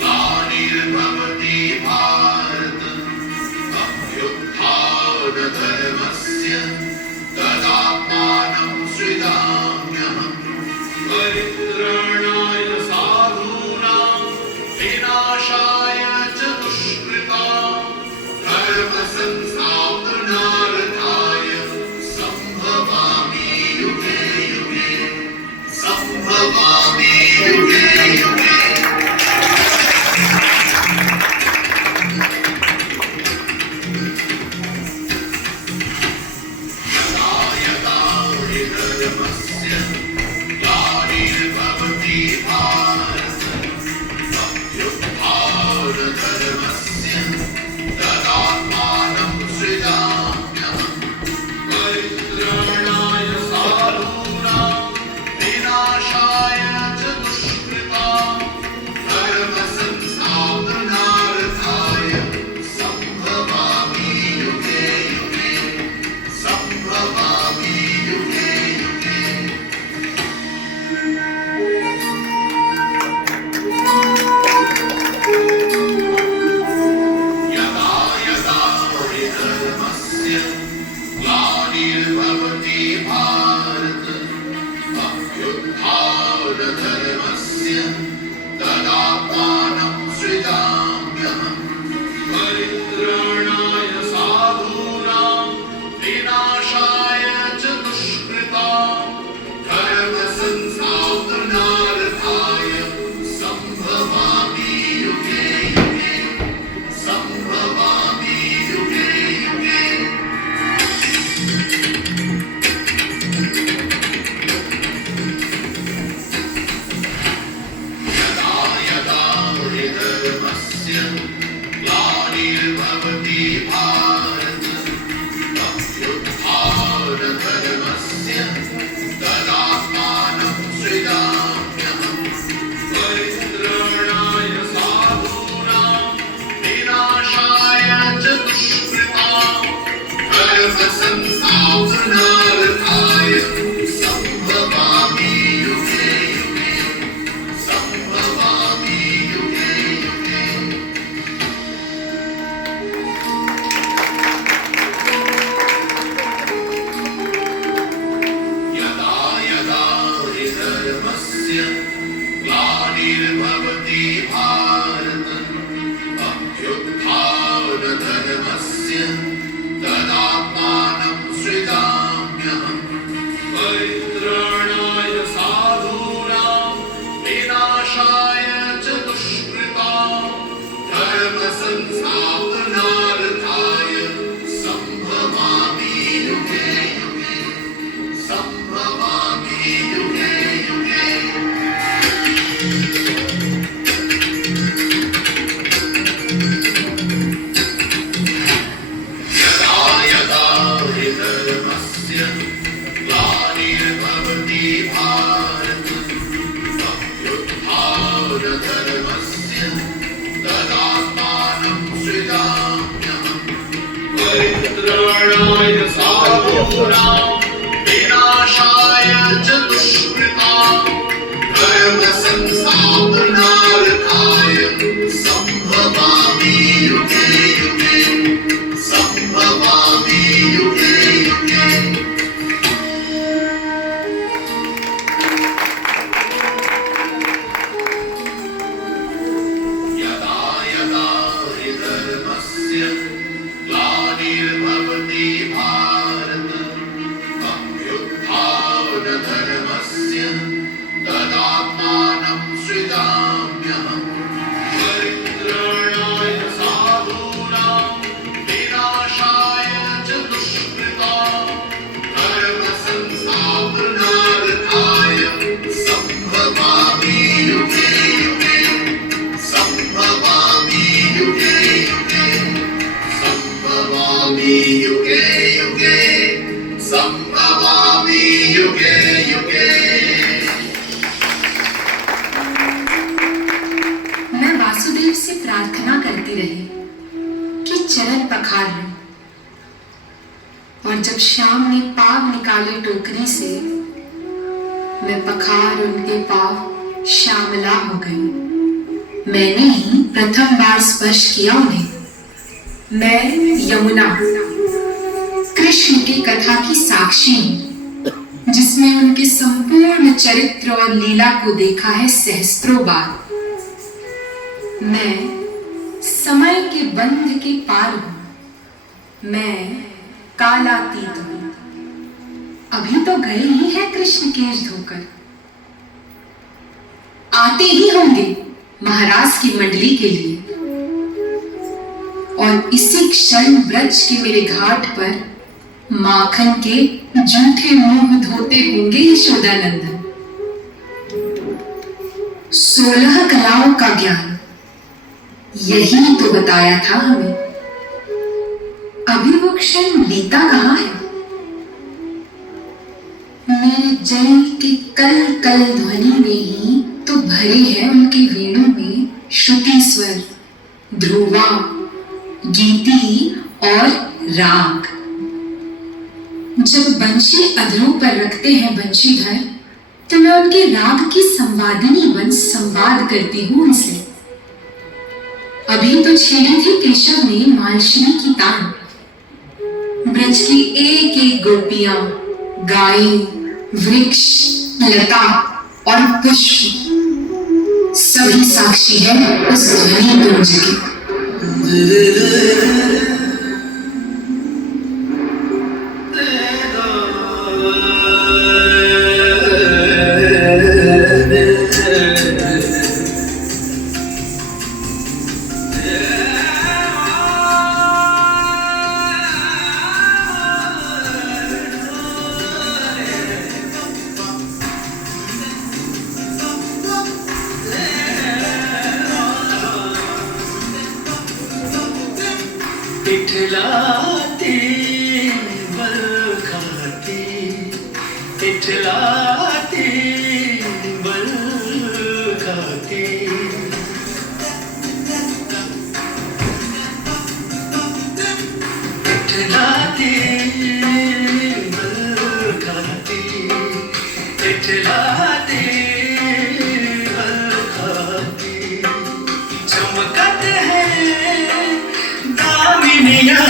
ग्लानिर्भवति भारत अभ्युत्थानधर्मस्य तदात्मानं सृजाम्यहम् परित्राणाय साधूनां विनाशाय च दुष्कृतां धर्मसंस्थापनार्थाय सम्भवामि युगे युगे सम्भवामि युगे युगे ग्लानिर्भवति भारत अभ्युत्थानधर्मस्य तदात्मानं सृजाम्यहम् परित्राणाय साधूनां विनाशाय च दुष्कृतां धर्मसंस्थापनार्थाय सम्भवामि युगे युगे सम्भवामि युगे युगे यदा यदा हि धर्मस्य ग्लानिर्भवति भारत अभ्युत्थानधर्मस्य तदात्मानं सृजाम्यहम् परित्राणाय साधूनां विनाशाय च दुष्कृतां धर्मसंस्थापनार्थाय सम्भवामि युगे युगे सम्भवामि युगे युगे यदा यदा हि धर्मस्य ग्लानिर्भवति भारत अभ्युत्थानधर्मस्य तदात्मानं सृजाम्यहम् परित्राणाय साधूनां विनाशाय च दुष्कृतां धर्मसंस्थापनार्थाय सम्भवामि युगे युगे सम्भवामि युगे युगे यदा यदा हि धर्मस्य ग्लानिर्भवति भारत अभ्युत्थानधर्मस्य तदात्मानं सृजाम्यहम् परित्राणाय साधूनां विनाशाय च दुष्कृतां धर्मसंस्थापनार्थाय सम्भवामि युगे युगे सम्भवामि युगे युगे यदा यदा हि धर्मस्य ग्लानिर्भवति भारत अभ्युत्थानधर्मस्य तदात्मानं सृजाम्यहम् परित्राणाय साधूनां विनाशाय च दुष्कृतां धर्मसंस्थापनार्थाय सम्भवामि युगे युगे सम्भवामि युगे युगे यदा यदा हि धर्मस्य ग्लानिर्भवति भारत अभ्युत्थानधर्मस्य तदात्मानं सृजाम्यहम् परित्राणाय साधूनां विनाशाय च दुष्कृतां धर्मसंस्थापनार्थाय सम्भवामि युगे युगे सम्भवामि युगे युगे सम्भवामि युगे युगे सम्भवामि युगे युगे मैं वासुदेव से प्रार्थना करती रही कि चरण पखार लो, और जब श्याम ने पाव निकाले टोकरी से, मैं पखार उनके पाव श्यामला हो गई। मैंने ही प्रथम बार स्पर्श किया उन्हें। मैं यमुना कृष्ण की कथा की साक्षी हूं, जिसमें उनके संपूर्ण चरित्र और लीला को देखा है सहस्त्रों बार। मैं समय के बंध के पार हूं, मैं कालातीत हूं। अभी तो गए ही है कृष्ण केश धोकर, आते ही होंगे महाराज की मंडली के लिए, और इसी क्षण ब्रज के मेरे घाट पर माखन के जूठे मुंह धोते होंगे यशोदानंदन। 16 कलाओं का ज्ञान यही तो बताया था हमें। अभी वो क्षण बीता कहां है? मेरे जल के कल कल ध्वनि में ही तो भरे हैं उनके वेणु में श्रुति स्वर, ध्रुवा, गीति और राग। जब बंशी अधरों पर रखते हैं बंशीधर, तो मैं उनके राग की संवादिनी बन संवाद करती हूं उनसे। अभी तो छेड़ी थी केशव ने मालश्री की तान। ब्रज की एक एक गोपियां, गाय, वृक्ष, लता और पुष्प सभी साक्षी है उस ध्वनि गुंज की। इठलाती बलखाती, इठलाती बलखाती, इठलाती बलखाती, इठलाती बलखाती, चमकत है दामिनिया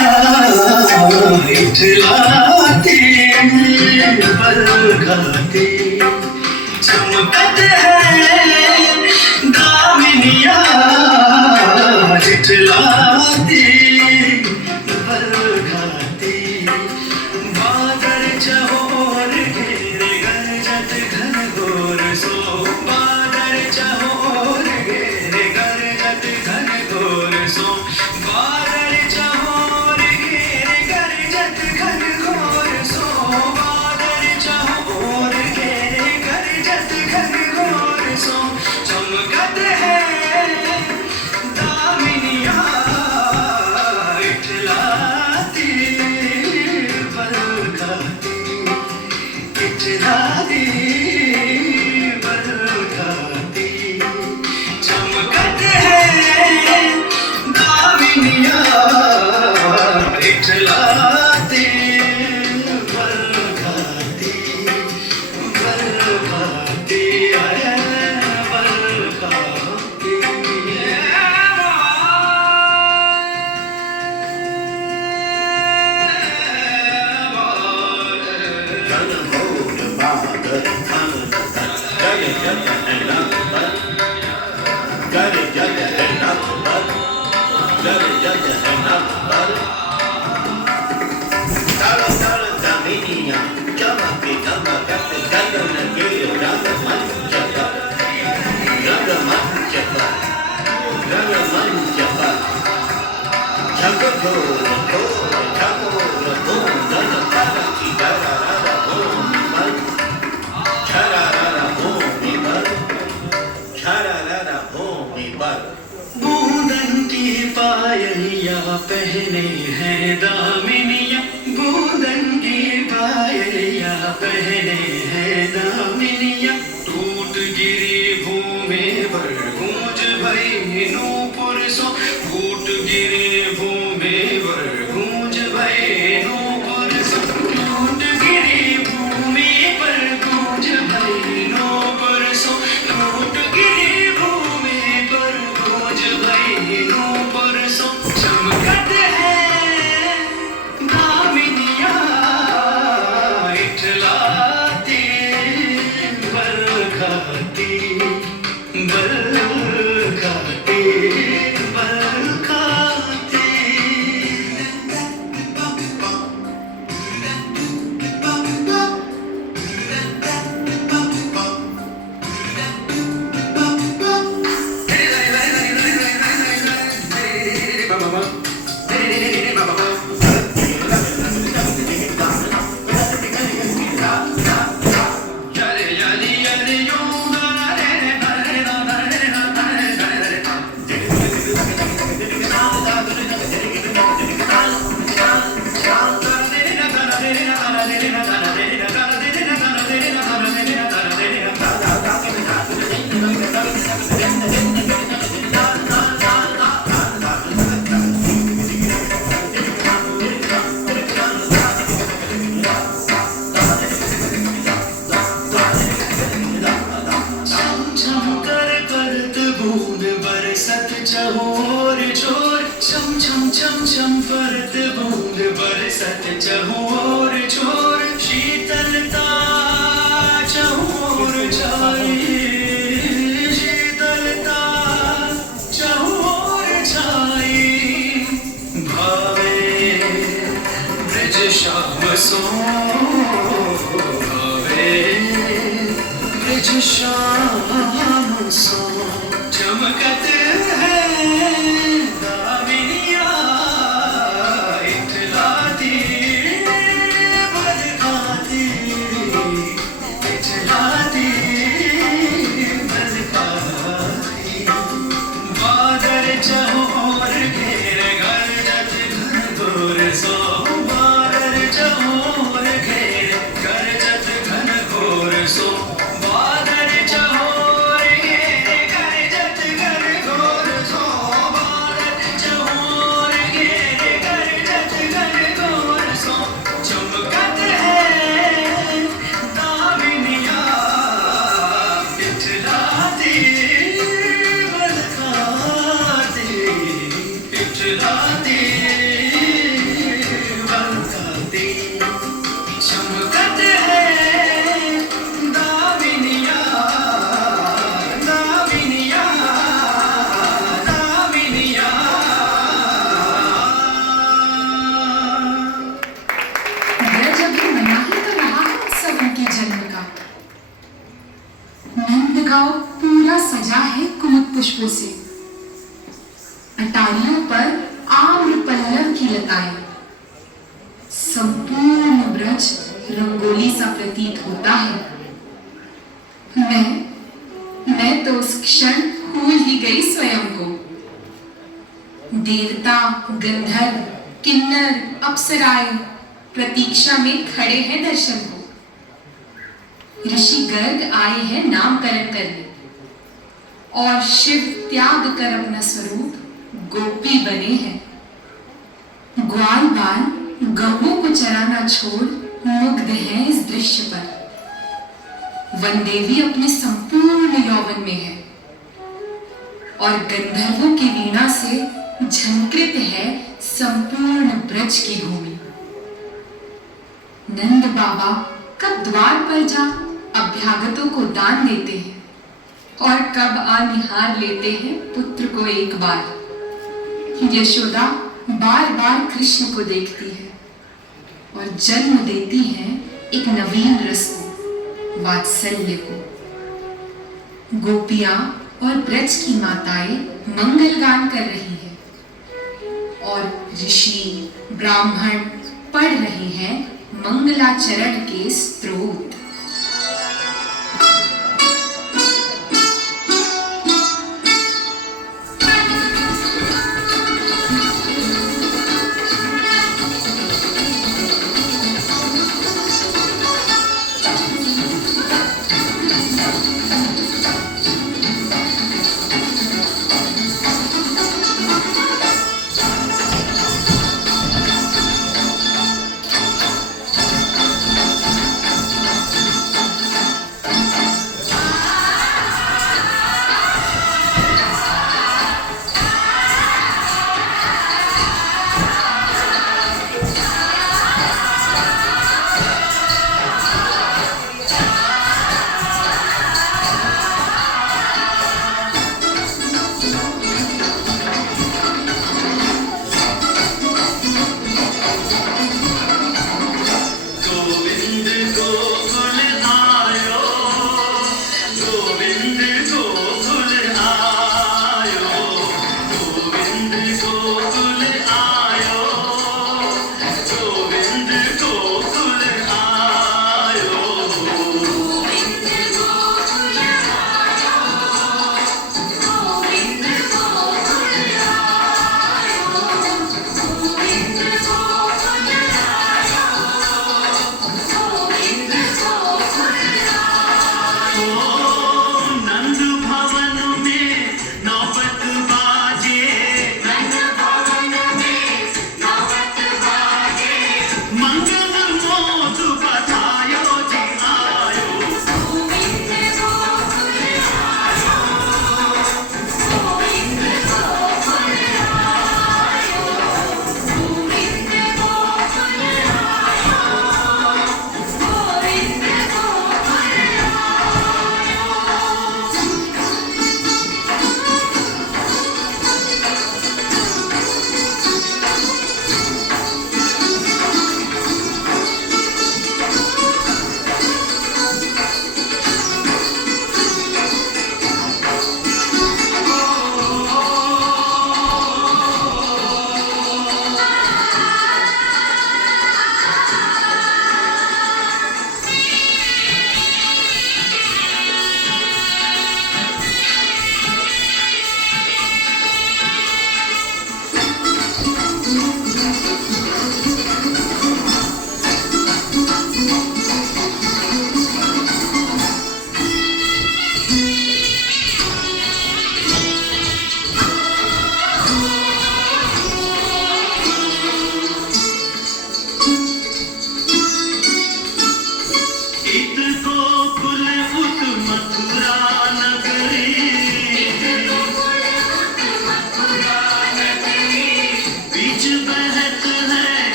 इठलाती बलखाती, चमकत है दामिनिया इठलाती बलखाती, बादल चहोर घेरे गरजत घनघोर सो, बादल चहोर घेरे गरजत घनघोर सो, बादल चहोर घेरे गरजत घनघोर सो, बादल चहोर घेरे गरजत घनघोर सो, चमकत है दामिनिया इठलाती बलखाती, इठलाती बलखाती, चमकत है दामिनिया इठलाती बलखाती, बलखाती आया बलखाती। बूंदन की पायलिया पहने हैं दामिनिया, बूंदन की पायलिया पहने हैं दामिनिया, टूट गिरी भूमि पर गूंज भई नूपुर सो, टूट गिरी भूमि पर गूंज भई नूपुर सो, टूट गिरी भूमि पर गूंज भई नूपुर सो, टूट गिरी भूमि पर बल खाती बल खाती। चहोर छोर छम छम छम छम परत बूंद बरसत चहोर छोर शीतलता चहोर छाई शीतलता चहोर छाई भावे ब्रज श्याम सो भावे ब्रज श्याम सो चमकत है दामिनिया इठलाती बदखाती इठलाती बदखाती। बादल चहोर घेर घर जत घर घोर सो बादल चहोर घेर घर जत घर घोर सो बादल चहोर घेर घर जत घर घोर सो बादल चहोर घेर घर जत घर घोर सो चमकत है दामिनिया इठलाती बदखाती इठलाती बदखाती। चमकत है दामिनिया दामिनिया दामिनिया। ब्रज अभी मना ही तो रहा है उत्सवों के जन्म का। नंदगांव पूरा सजा है कुमुद पुष्पों से, अटारियों पर आम्र पल्लव की लताएं। संपूर्ण ब्रज रंगोली सा प्रतीत होता है। मैं तो उस क्षण भूल ही गई स्वयं को। देवता गंधर्व किन्नर अप्सराएं प्रतीक्षा में खड़े हैं दर्शन को। ऋषि गर्ग आए हैं नामकरण करने और शिव त्याग कर अपना स्वरूप गोपी बने हैं। ग्वाल बाल गौओं को चराना छोड़ मुग्ध हैं इस दृश्य पर। वनदेवी अपने संपूर्ण यौवन में है और गंधर्वों की वीणा से झंकृत है संपूर्ण ब्रज की भूमि। नंद बाबा कब द्वार पर जा अभ्यागतों को दान देते हैं और कब आ निहार लेते हैं पुत्र को एक बार। यशोदा बार बार कृष्ण को देखती है और जन्म देती है एक नवीन रस को, वात्सल्य को। गोपियां और ब्रज की माताएं मंगल गान कर रही हैं और ऋषि ब्राह्मण पढ़ रहे हैं मंगलाचरण के स्तोत्र।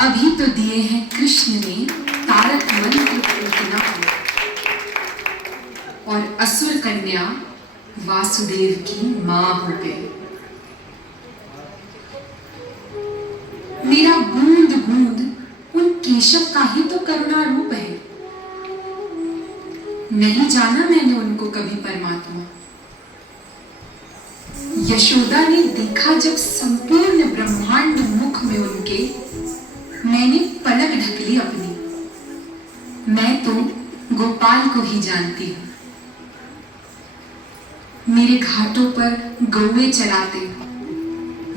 अभी तो दिए हैं कृष्ण ने तारक मंत्र पूतना को, और असुर कन्या वासुदेव की मां हो गई। मेरा बूंद बूंद उन केशव का ही तो करुणा रूप है। नहीं जाना मैंने उनको कभी परमात्मा। यशोदा ने देखा जब संपूर्ण ब्रह्मांड मुख में उनके, मैंने पलक ढक ली अपनी। मैं तो गोपाल को ही जानती हूं। मेरे घाटों पर गौए चलाते,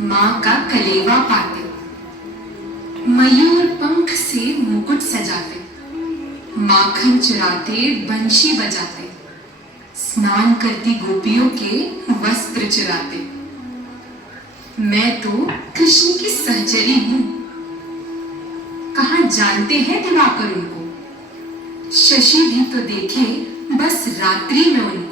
मां का कलेवा पाते, मयूर पंख से मुकुट सजाते, माखन चुराते, बंशी बजाते, स्नान करती गोपियों के वस्त्र चुराते। मैं तो कृष्ण की सहचरी हूं। कहां जानते हैं दिवाकर उनको? शशि भी तो देखे बस रात्रि में उनको।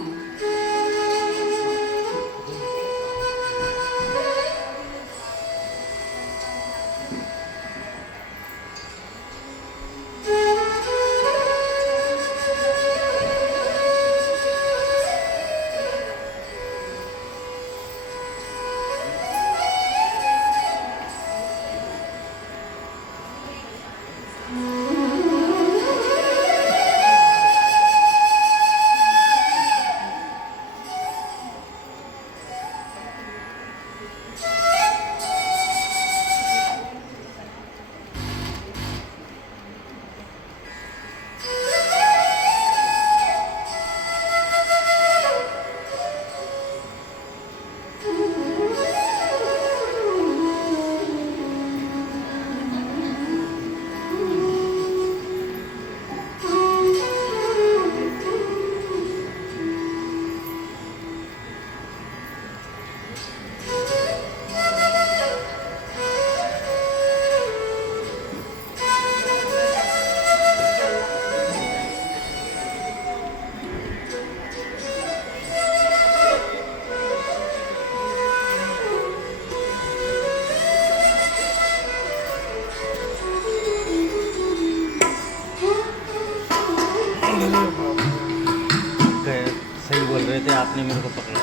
सही बोल रहे थे, आपने मेरे को पकड़ा।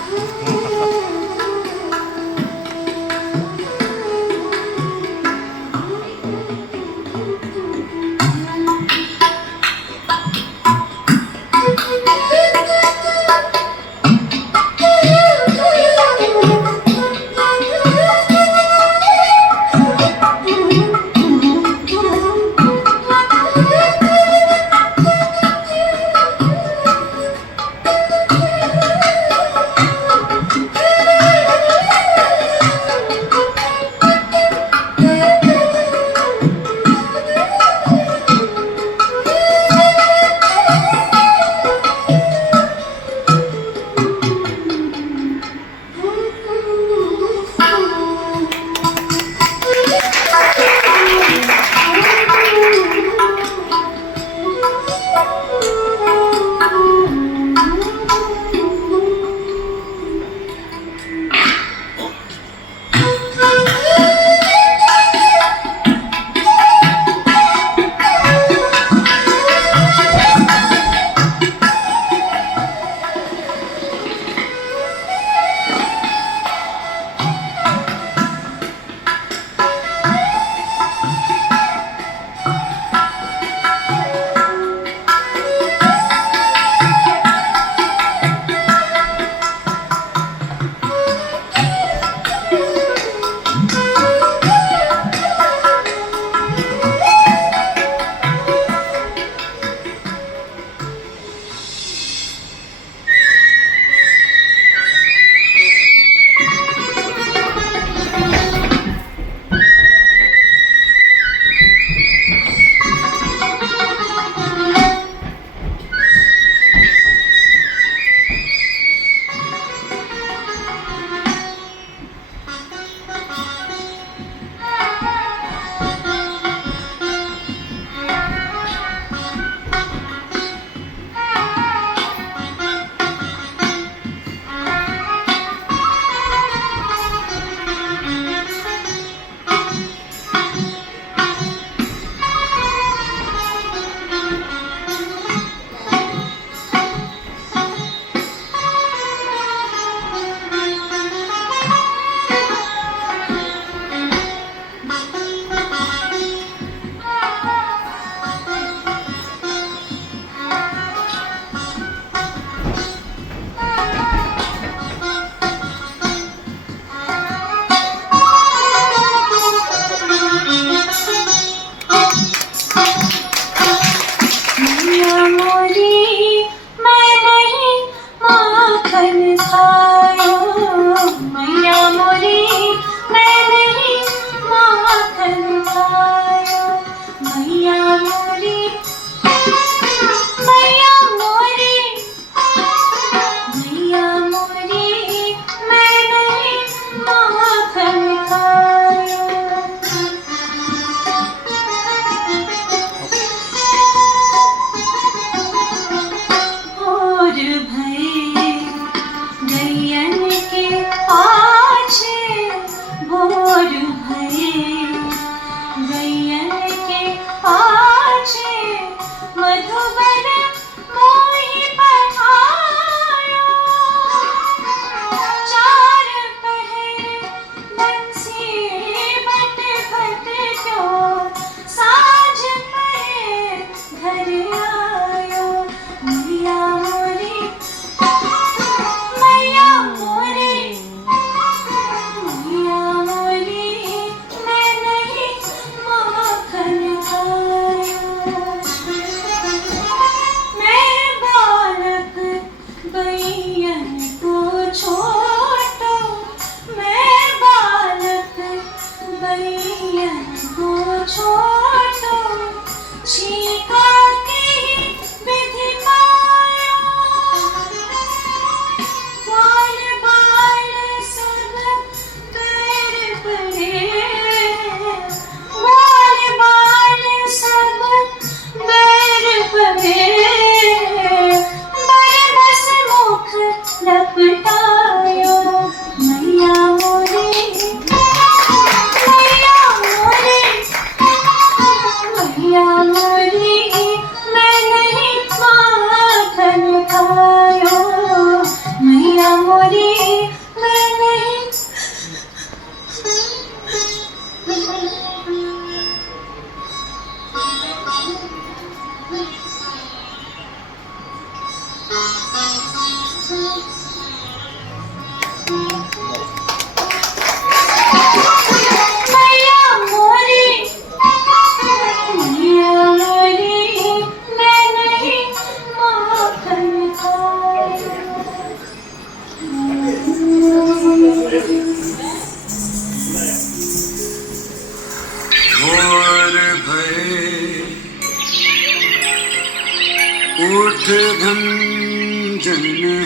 दुख भंजन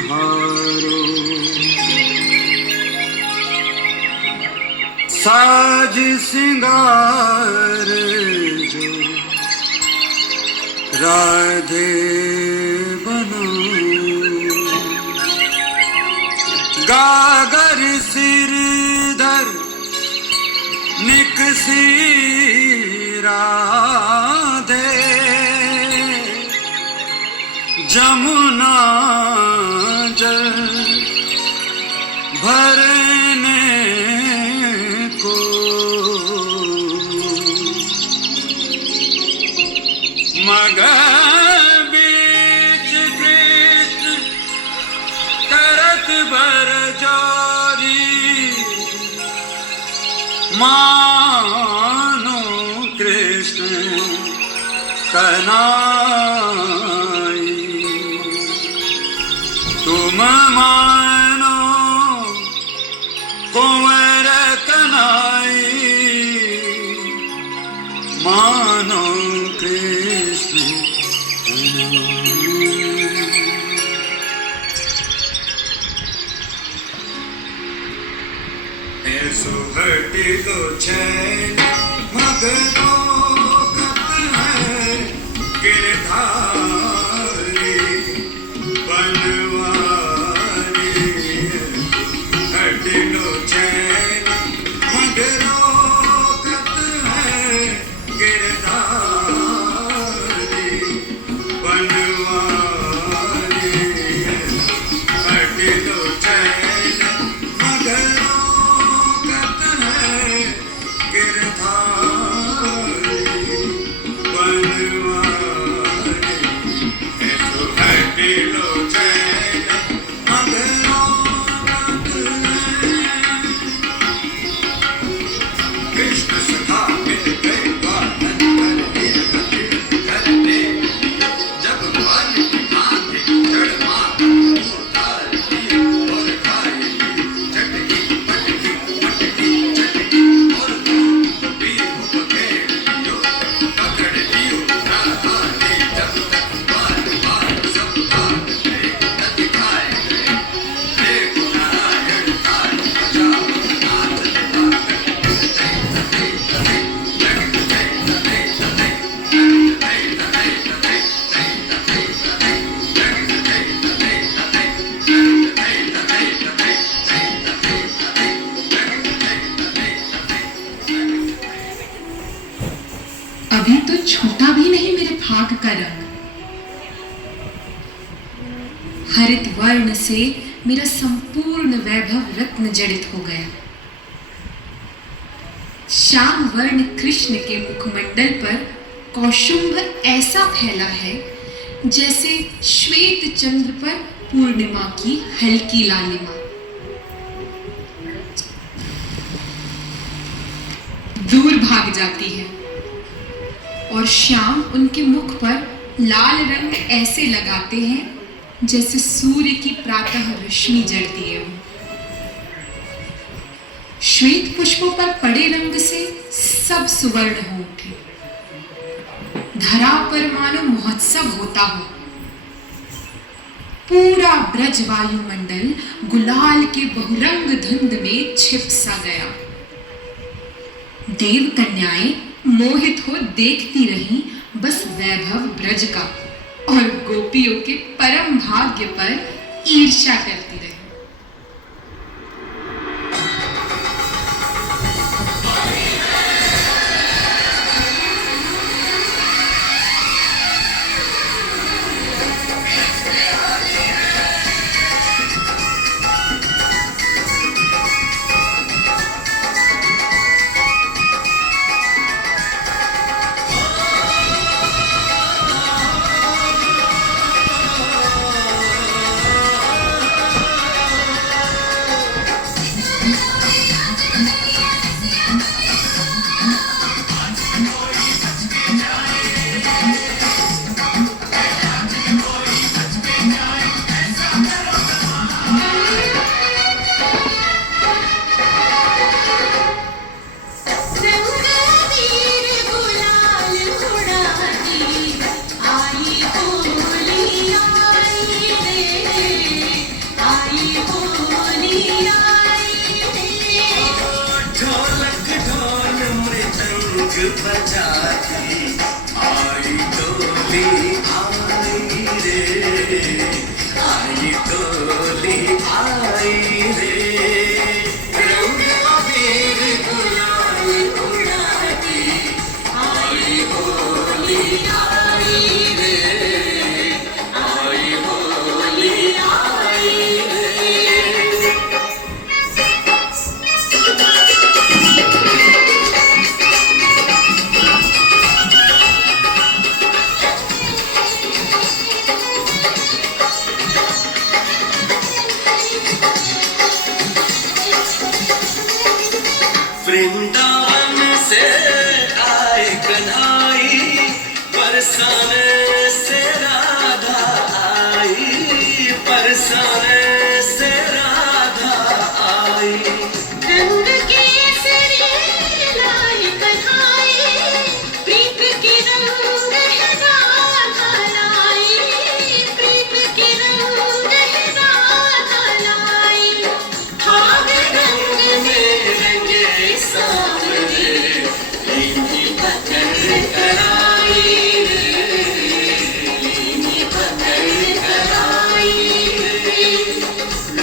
हारो साज सिंगार जो राधे बनाओ गागर सिरधर निकसी राधे जमुना जल भरने को मगर बीच कृष्ण करत भर जोरी मानो कृष्ण कनाई तुम मानो कुंवर कनाई मानो कृष्ण ऐसो हटे तो चैन मगनो कत है गिरधारी बनवारी हटे तो चैन मगनो कत है गिरधारी बनवारी हटे तो चैन मगनो कत है गिरधारी बनवारी ऐसो हटे लो चैन मगनो कत है कृष्ण सखा मिल गए बालन करने जब बाल की आंखें चढ़ मार उतार दिया और खाए चटकी पटकी पटकी चटकी और भी पकड़ दियो राधा ने जब तक बाल बाल सब बात थे न दिखाए देखो नारायण काल बजाओ नाच अभी तो छूटा भी नहीं मेरे भाग का रंग। हरित वर्ण से मेरा संपूर्ण वैभव रत्न जड़ित हो गया। श्याम वर्ण कृष्ण के मुखमंडल पर कौशुंभ ऐसा फैला है जैसे श्वेत चंद्र पर पूर्णिमा की हल्की लालिमा। दूर भाग जाती है और श्याम उनके मुख पर लाल रंग ऐसे लगाते हैं जैसे सूर्य की प्रातः रश्मि जड़ती है। श्वेत पुष्पों पर पड़े रंग से सब सुवर्ण हो उठे, धरा पर मानो महोत्सव होता हो। पूरा ब्रज वायुमंडल गुलाल के बहुरंग धुंध में छिप सा गया। देव कन्याएं मोहित हो देखती रहीं बस वैभव ब्रज का, और गोपियों के परम भाग्य पर ईर्ष्या करती रही। बजाती आई डोली आई रे, आई डोली आई रे, रंग अबीर गुलाल उड़ाती आई होली आई रे, आई होली आई रे। वृंदावन से आए कन्हाई, बरसाने से राधा आई, बरसाने से राधा आई। रंग केसरी लाल कन्हाई, प्रीत के रंग है राधा लाई, प्रीत के रंग है राधा लाई। भाग रंग में रंगे सांवरे, लीनी पकड़ कराई रे, लीनी पकड़ कराई रे,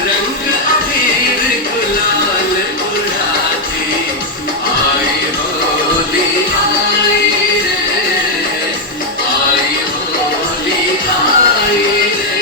रंग अबीर गुलाल उड़ाती आई होली आई रे, आई होली आई रे।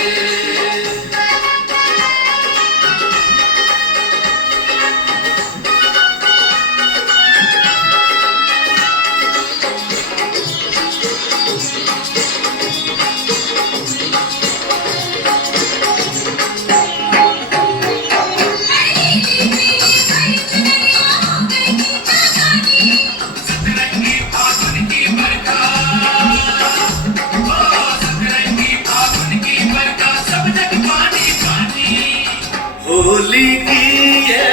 सतरंगी फागुन की बरखा, ओ सतरंगी फागुन की बरखा, सब जग पानी पानी। होली की ये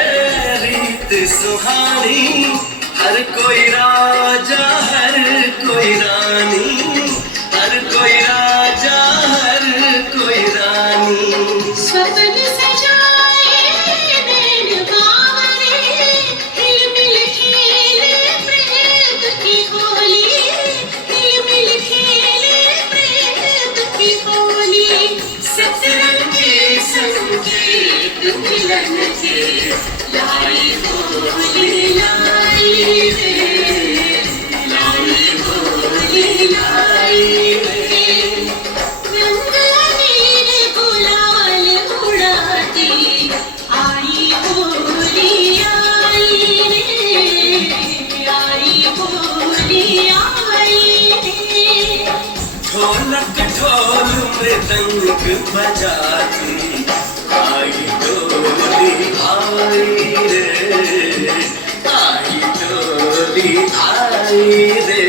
रीत सुहानी, हर कोई राजा हर कोई रानी, हर कोई राजा हर कोई रानी। स्वप्न सजाए नैन बावरे, हिलमिल खेले प्रेम की होली, हिलमिल खेले प्रेम की होली। सतरंगी संगीत मिलन के लाई होली लाई रे, लाई होली लाई रे। रंग अबीर गुलाल उड़ाती आई होली आई रे, आई होली आई रे। ढोलक ढोल मृदंग बजाती आई डोली आई रे, आई डोली आई रे।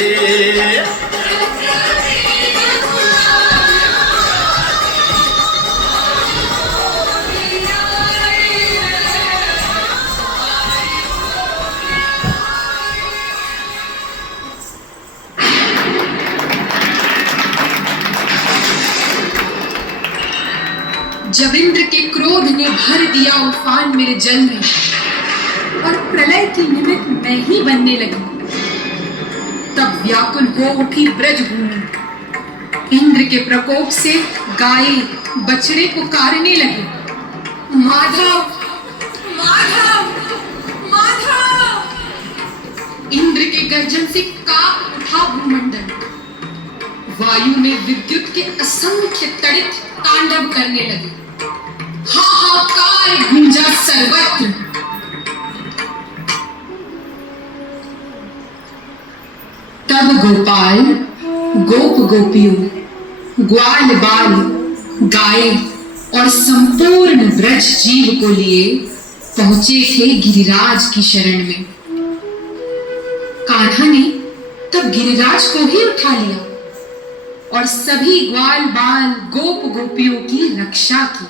जब इंद्र के क्रोध ने भर दिया उफान मेरे जल में, और प्रलय की निमित्त मैं ही बनने लगी, तब व्याकुल हो उठी ब्रजभूमि। इंद्र के प्रकोप से गाय बछड़े पुकारने लगे, माधव माधव माधव। इंद्र के गर्जन से कांप उठा भूमंडल, वायु में विद्युत के असंख्य तड़ित तांडव करने लगे, हाहाकार गूंजा सर्वत्र। तब गोपाल गोप गोपियों, ग्वाल बाल, गाय और संपूर्ण ब्रज जीव को लिए पहुंचे थे गिरिराज की शरण में। कान्हा ने तब गिरिराज को ही उठा लिया और सभी ग्वाल बाल गोप गोपियों की रक्षा की।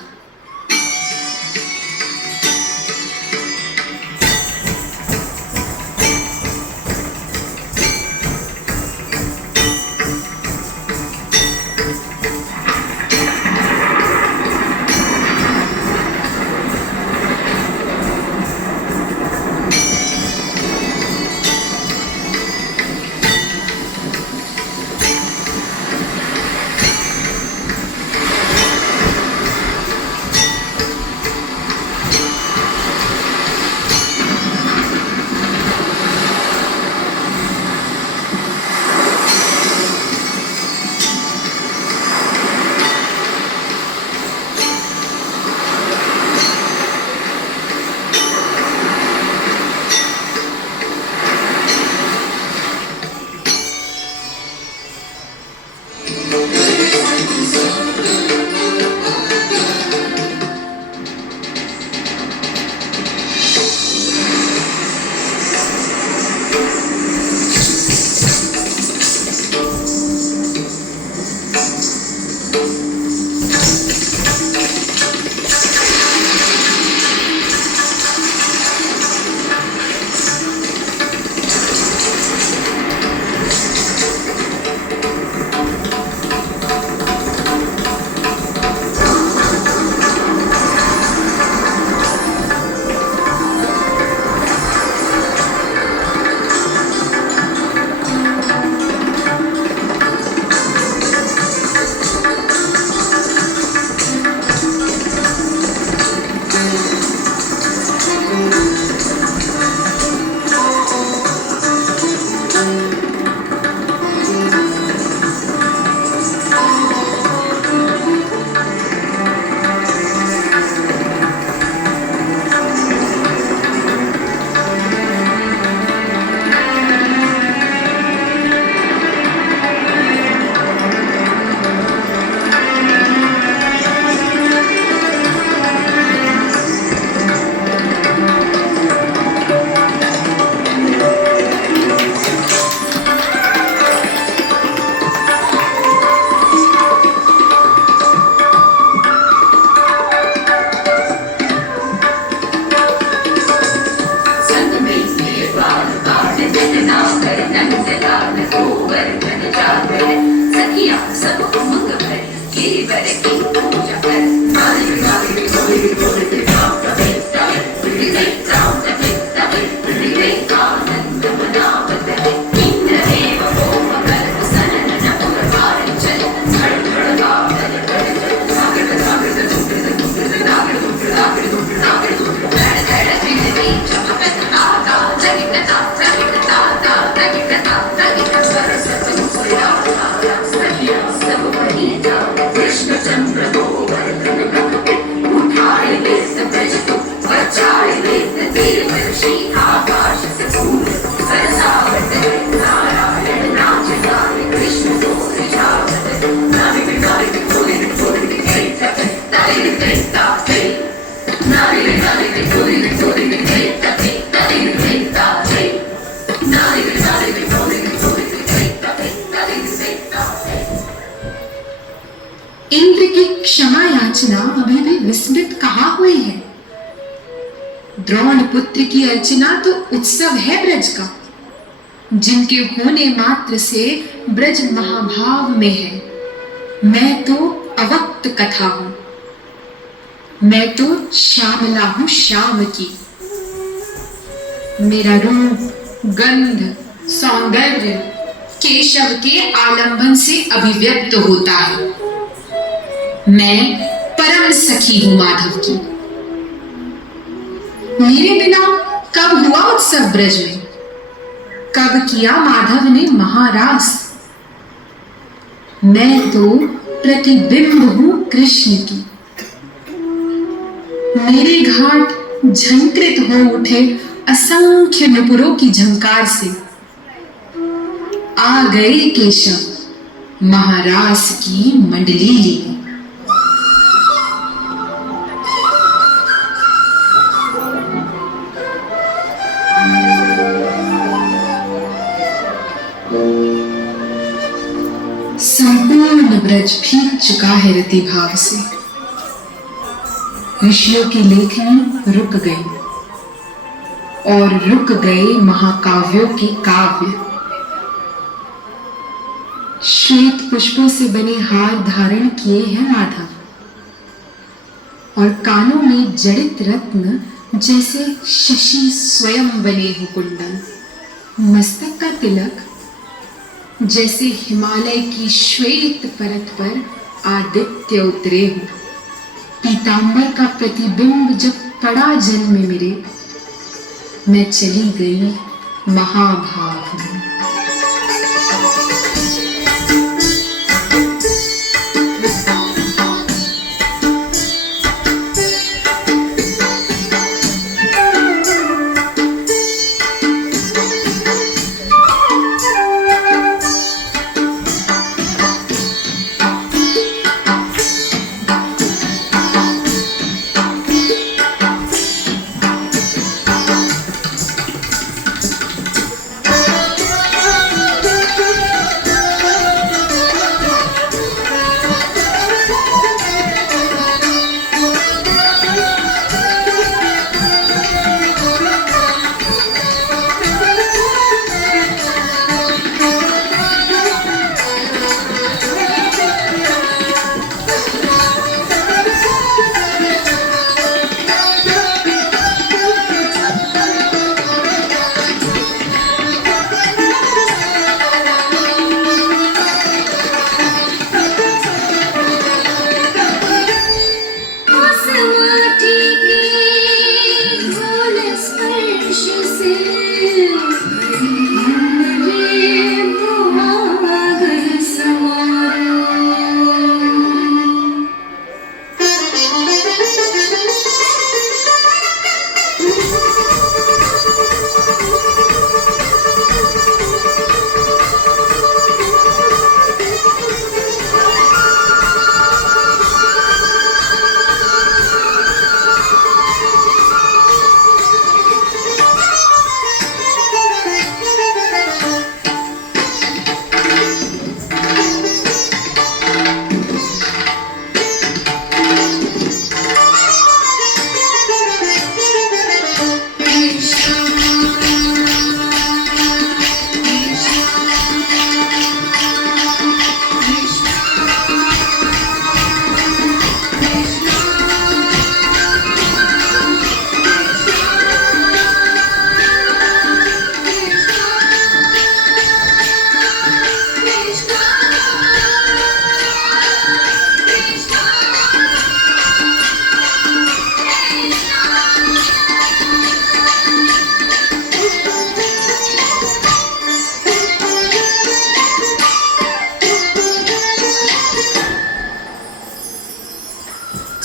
क्षमा याचना अभी भी विस्मृत कहाँ हुई है। द्रोण पुत्र की अर्चना तो उत्सव है ब्रज का, जिनके होने मात्र से ब्रज महाभाव में है। मैं तो अवक्त कथा हूं, मैं तो श्यामला हूं श्याम की। मेरा रूप, गंध, सौंदर्य केशव के आलंबन से अभिव्यक्त होता है। मैं परम सखी हूं माधव की। मेरे बिना कब हुआ उत्सव ब्रज में, कब किया माधव ने महारास। मैं तो प्रतिबिंब हूं कृष्ण की। मेरे घाट झंकृत हो उठे असंख्य नुपुरों की झंकार से। आ गए केशव महारास की मंडली लिए। संपूर्ण ब्रज भीग चुका है रति भाव से। ऋषियों की लेखनी रुक गई और रुक गए महाकाव्यों के काव्य। श्वेत पुष्पों से बने हार धारण किए हैं माधव, और कानों में जड़ित रत्न जैसे शशि स्वयं बने हो कुंडल। मस्तक का तिलक जैसे हिमालय की श्वेत परत पर आदित्य उतरे हो। पीतांबर का प्रतिबिंब जब पड़ा जल में मेरे, मैं चली गई महाभाव में।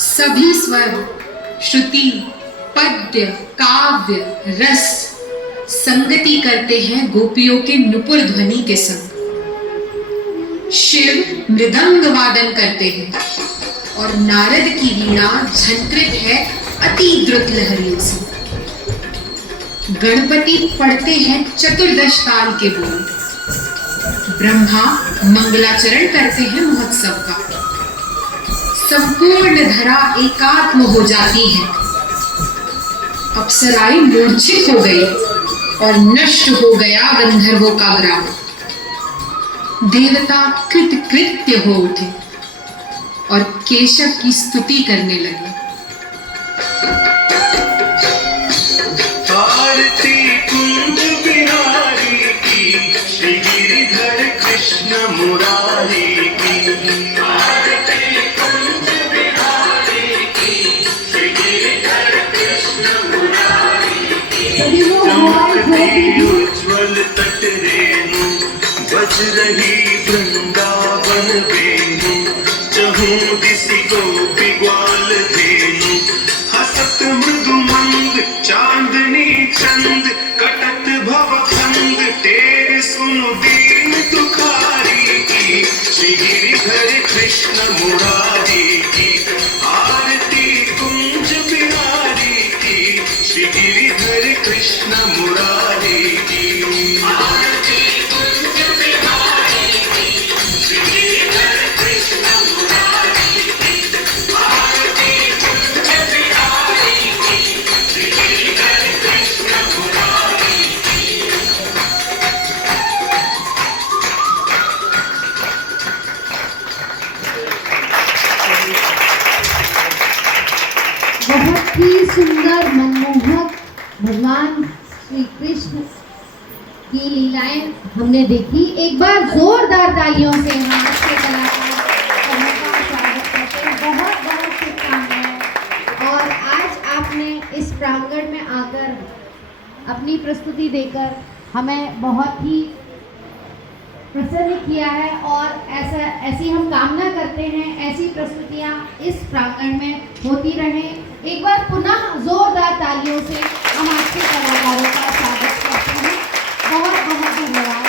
सभी स्वर, श्रुति, पद्य, काव्य, रस संगति करते हैं गोपियों के नुपुर ध्वनि के संग। शिव मृदंग वादन करते हैं और नारद की वीणा झंकृत है अति द्रुत लहरियों से। गणपति पढ़ते हैं चतुर्दश ताल के बोल। ब्रह्मा मंगलाचरण करते हैं महोत्सव का। संपूर्ण धरा एकात्म हो जाती है। अप्सराएं मूर्छित हो गई और नष्ट हो गया गंधर्वों का ग्राम। देवता कृतकृत्य हो उठे और केशव की स्तुति करने लगे। आरती कुंज बिहारी की, श्री गिरिधर कृष्ण मुरारी की। आरती कुंज बिहारी की, श्री गिरिधर कृष्ण मुरारी की। चमकती उज्ज्वल तट रेणु, बज रही वृंदावन वेणु। चहूं दिशि गोपी ग्वाल धेनु, हसत मृदु मंद चांदनी चंद। कटत भव खंड तेरे सुनु दीन दुखारी की, श्री गिरिधर कृष्ण मुरारी की। आरती कुंज बिहारी की, श्री गिरिधर कृष्ण मुरारी की। आरती कुंज बिहारी की, श्री गिरिधर कृष्ण मुरारी की। आरती कुंज बिहारी की, श्री गिरिधर कृष्ण मुरारी की। बहुत ही सुंदर मनमोहक भगवान श्री कृष्ण की लीलाएं हमने देखी। एक बार जोरदार तालियों से हम अच्छे कलाकार समूह का स्वागत करते हैं। बहुत बहुत शुभकामनाएं। और आज आपने इस प्रांगण में आकर अपनी प्रस्तुति देकर हमें बहुत ही प्रसन्न किया है और ऐसी हम कामना करते हैं ऐसी प्रस्तुतियाँ इस प्रांगण में होती रहें। एक बार पुनः जोरदार तालियों से हम अच्छे कलाकारों का स्वागत करते हैं। बहुत बहुत धन्यवाद।